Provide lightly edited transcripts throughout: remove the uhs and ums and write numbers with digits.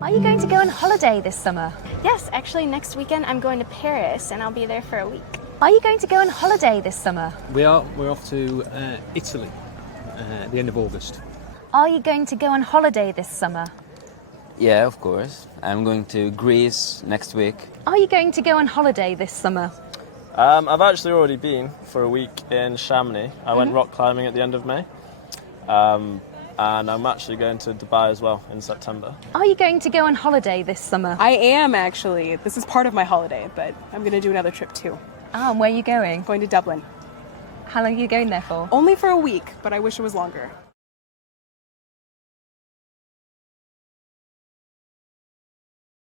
Are you going to go on holiday this summer? Yes, actually next weekend I'm going to Paris and I'll be there for a week. Are you going to go on holiday this summer? We are. We're off to Italy at the end of August. Are you going to go on holiday this summer? Yeah, of course. I'm going to Greece next week. Are you going to go on holiday this summer? I've actually already been for a week in Chamonix. I went rock climbing at the end of May. And I'm actually going to Dubai as well in September. Are you going to go on holiday this summer? I am actually. This is part of my holiday, but I'm going to do another trip too. Oh, and where are you going? Going to Dublin. How long are you going there for? Only for a week, but I wish it was longer.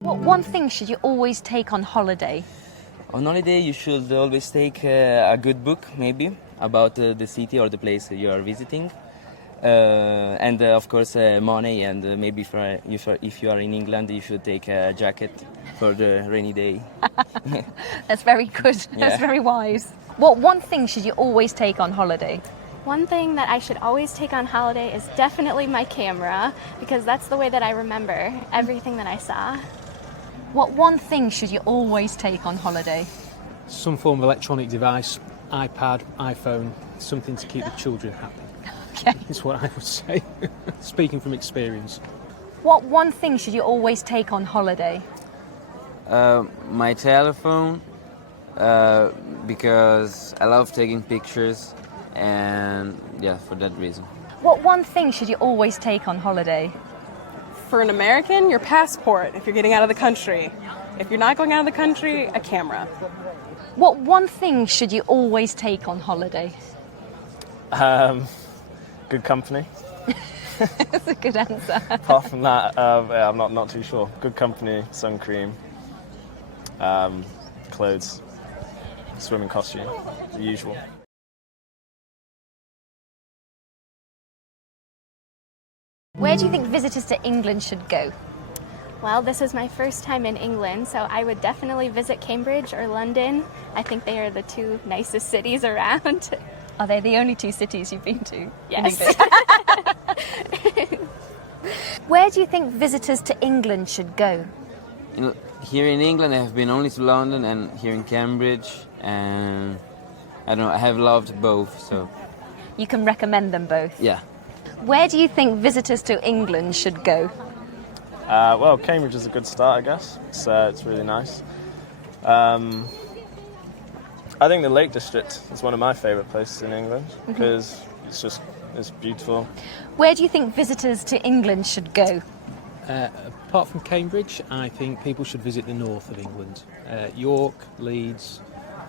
What one thing should you always take on holiday? On holiday, you should always take a good book, maybe, about the city or the place you are visiting. And of course, money, and maybe if you are in England, you should take a jacket for the rainy day. That's very good. That's very wise. What one thing should you always take on holiday? One thing that I should always take on holiday is definitely my camera, because that's the way that I remember everything that I saw. What one thing should you always take on holiday? Some form of electronic device, iPad, iPhone, something to keep the children happy. Okay. Is what I would say, speaking from experience. What one thing should you always take on holiday? My telephone, because I love taking pictures, and yeah, for that reason. What one thing should you always take on holiday? For an American, your passport if you're getting out of the country. If you're not going out of the country, a camera. What one thing should you always take on holiday? Good company. That's a good answer. Apart from that, yeah, I'm not too sure. Good company, sun cream, clothes, swimming costume, the usual. Where do you think visitors to England should go? Well, this is my first time in England, so I would definitely visit Cambridge or London. I think they are the two nicest cities around. Are they the only two cities you've been to? Yes. Where do you think visitors to England should go? Here in England, I have been only to London and here in Cambridge, and I don't know, I have loved both, so. You can recommend them both? Yeah. Where do you think visitors to England should go? Well, Cambridge is a good start, I guess. It's really nice. I think the Lake District is one of my favourite places in England because it's beautiful. Where do you think visitors to England should go? Apart from Cambridge, I think people should visit the north of England. York, Leeds,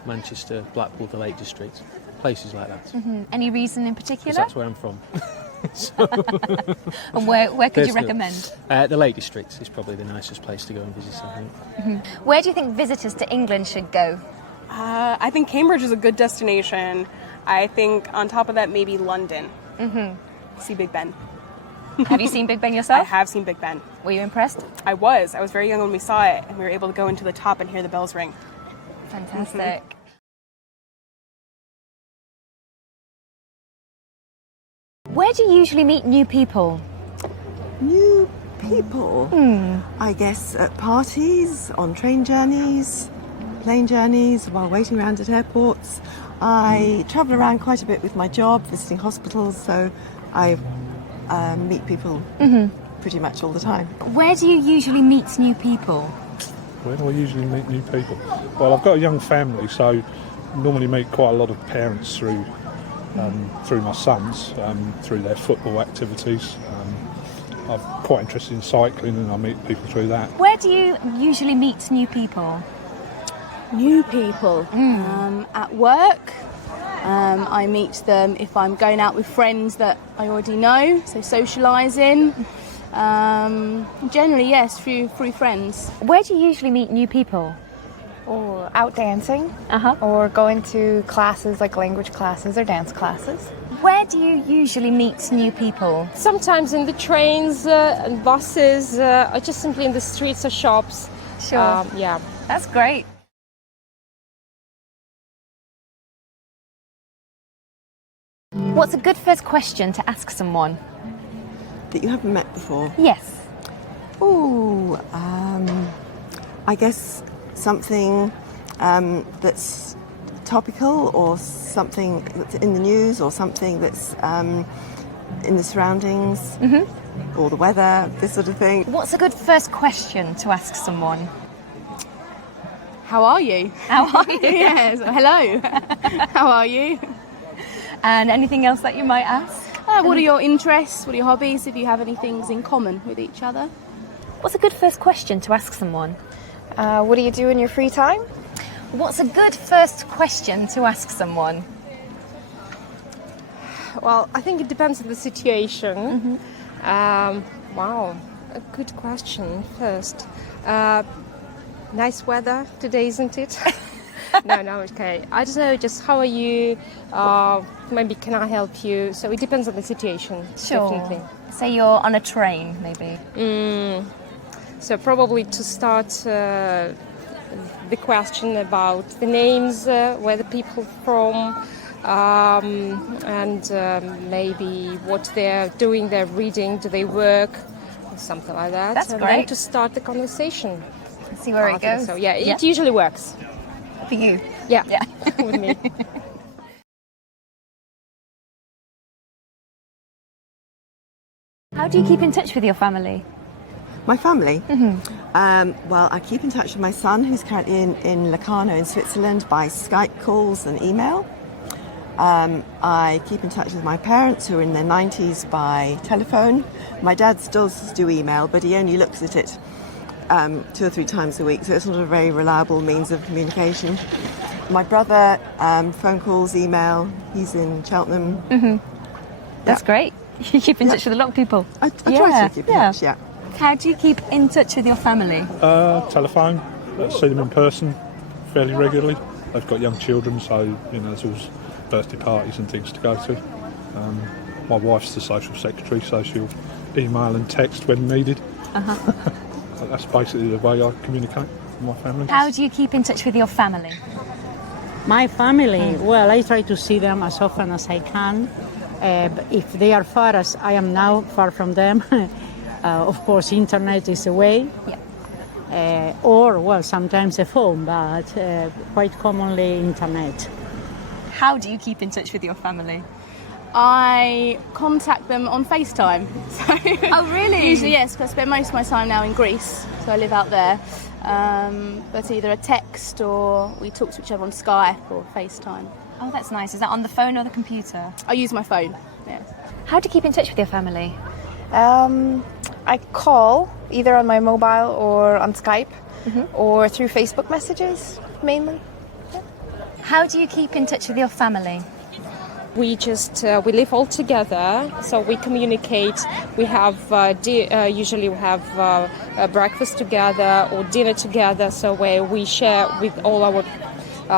Manchester, Blackpool, the Lake District, places like that. Any reason in particular? Because that's where I'm from. And where could you recommend? The Lake District is probably the nicest place to go and visit, I think. Where do you think visitors to England should go? I think Cambridge is a good destination. I think on top of that, maybe London. See Big Ben. Have you seen Big Ben I yourself? have seen Big Ben. Were you impressed? I was very young when we saw it, and we were able to go into the top and hear the bells ring. Fantastic. Where do you usually meet new people? New people? I guess at parties, on train journeys, plane journeys, while waiting around at airports. I travel around quite a bit with my job, visiting hospitals, so I meet people pretty much all the time. Where do you usually meet new people? Where do I usually meet new people? Well, I've got a young family, so normally meet quite a lot of parents through my sons, through their football activities. I'm quite interested in cycling, and I meet people through that. Where do you usually meet new people? New people at work. I meet them if I'm going out with friends that I already know, so socialising. Generally, yes, through friends. Where do you usually meet new people? Or out dancing, or going to classes like language classes or dance classes. Where do you usually meet new people? Sometimes in the trains and buses, or just simply in the streets or shops. Sure. Yeah. That's great. What's a good first question to ask someone? That you haven't met before? Yes. Ooh, I guess something that's topical, or something that's in the news, or something that's in the surroundings, or the weather, this sort of thing. What's a good first question to ask someone? How are you? How are you? Yes. Hello. How are you? And anything else that you might ask? What are your interests? What are your hobbies? If you have any things in common with each other. What's a good first question to ask someone? What do you do in your free time? What's a good first question to ask someone? Well, I think it depends on the situation. Wow, a good question first. Nice weather today, isn't it? No, okay. I don't know, just how are you? Maybe can I help you? So it depends on the situation, Sure. definitely. Say you're on a train, maybe. So probably to start the question about the names, where the people from, and maybe what they're doing, they're reading, do they work, something like that. That's and great. Then to start the conversation. See where I it think goes. So yeah, it usually works. For you. Yeah, Yeah. with me. How do you keep in touch with your family? My family? Well, I keep in touch with my son, who's currently in Locarno in Switzerland, by Skype calls and email. I keep in touch with my parents, who are in their 90s, by telephone. My dad does do email, but he only looks at it 2 or 3 times a week, so it's not a very reliable means of communication. My brother, phone calls, email. He's in Cheltenham. That's great. You keep in touch with a lot of people. I try to keep in touch, yeah. How do you keep in touch with your family? Telephone. See them in person fairly regularly. They've got young children, so there's always birthday parties and things to go to. My wife's the social secretary, so she'll email and text when needed. That's basically the way I communicate with my family. How do you keep in touch with your family? My family, well, I try to see them as often as I can. If they are far, as I am now far from them, of course, internet is a way. Or, well, sometimes a phone, but quite commonly internet. How do you keep in touch with your family? I contact them on FaceTime. So Oh, really? Usually, yes, because I spend most of my time now in Greece, so I live out there. But either a text, or we talk to each other on Skype or FaceTime. Oh, that's nice. Is that on the phone or the computer? I use my phone, yeah. How do you keep in touch with your family? I call either on my mobile or on Skype or through Facebook messages, mainly. How do you keep in touch with your family? We just we live all together, so we communicate. We have usually we have breakfast together or dinner together, so where we share with all our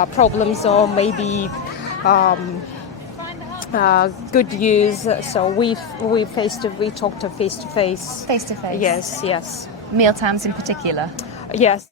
problems, or maybe good news. So we talk to face to face. Face to face. Yes. Meal times in particular. Yes.